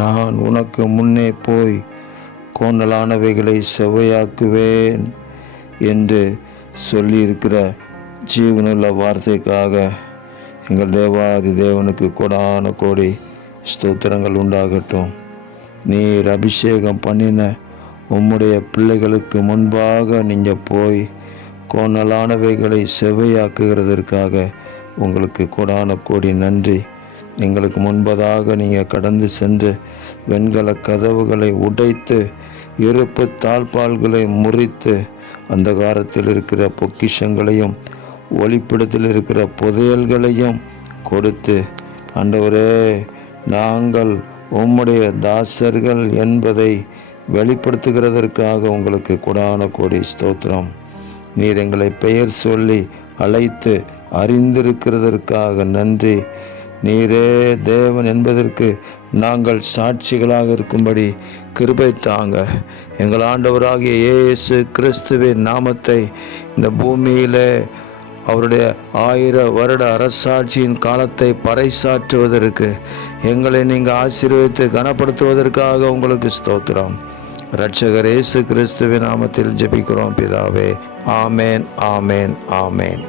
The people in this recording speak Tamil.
நான் உனக்கு முன்னே போய் கோணலானவைகளை செவ்வையாக்குவேன் என்று சொல்லியிருக்கிற ஜீவனுள்ள வார்த்தைக்காக எங்கள் தேவாதி தேவனுக்கு கொடான கோடி ஸ்தோத்திரங்கள் உண்டாகட்டும். நீர் அபிஷேகம் பண்ணின உம்முடைய பிள்ளைகளுக்கு முன்பாக நீங்கள் போய் கோணலானவைகளை செவ்வையாக்குகிறதற்காக உங்களுக்கு கொடான கோடி நன்றி. எங்களுக்கு முன்பதாக நீங்கள் கடந்து சென்று வெண்கல கதவுகளை உடைத்து இருப்பு தாழ்பால்களை முறித்து அந்தகாரத்தில் இருக்கிற பொக்கிஷங்களையும் ஒளிப்பிடத்தில் இருக்கிற புதையல்களையும் கொடுத்து, ஆண்டவரே, நாங்கள் உம்முடைய தாசர்கள் என்பதை வெளிப்படுத்துகிறதற்காக உங்களுக்கு கொடான கோடி ஸ்தோத்திரம். நீர் எங்களை பெயர் சொல்லி அழைத்து அறிந்திருக்கிறதற்காக நன்றி. நீரே தேவன் என்பதற்கு நாங்கள் சாட்சிகளாக இருக்கும்படி கிருபை தாங்க. எங்கள் ஆண்டவராகிய இயேசு கிறிஸ்துவின் நாமத்தை இந்த பூமியிலே அவருடைய 1000 வருட அரசாட்சியின் காலத்தை பறைசாற்றுவதற்கு எங்களை நீங்கள் ஆசீர்வதித்து கனப்படுத்துவதற்காக உங்களுக்கு ஸ்தோத்திரம். இரட்சகர் இயேசு கிறிஸ்துவின் நாமத்தில் ஜெபிக்கிறோம் பிதாவே. ஆமேன், ஆமேன், ஆமேன்.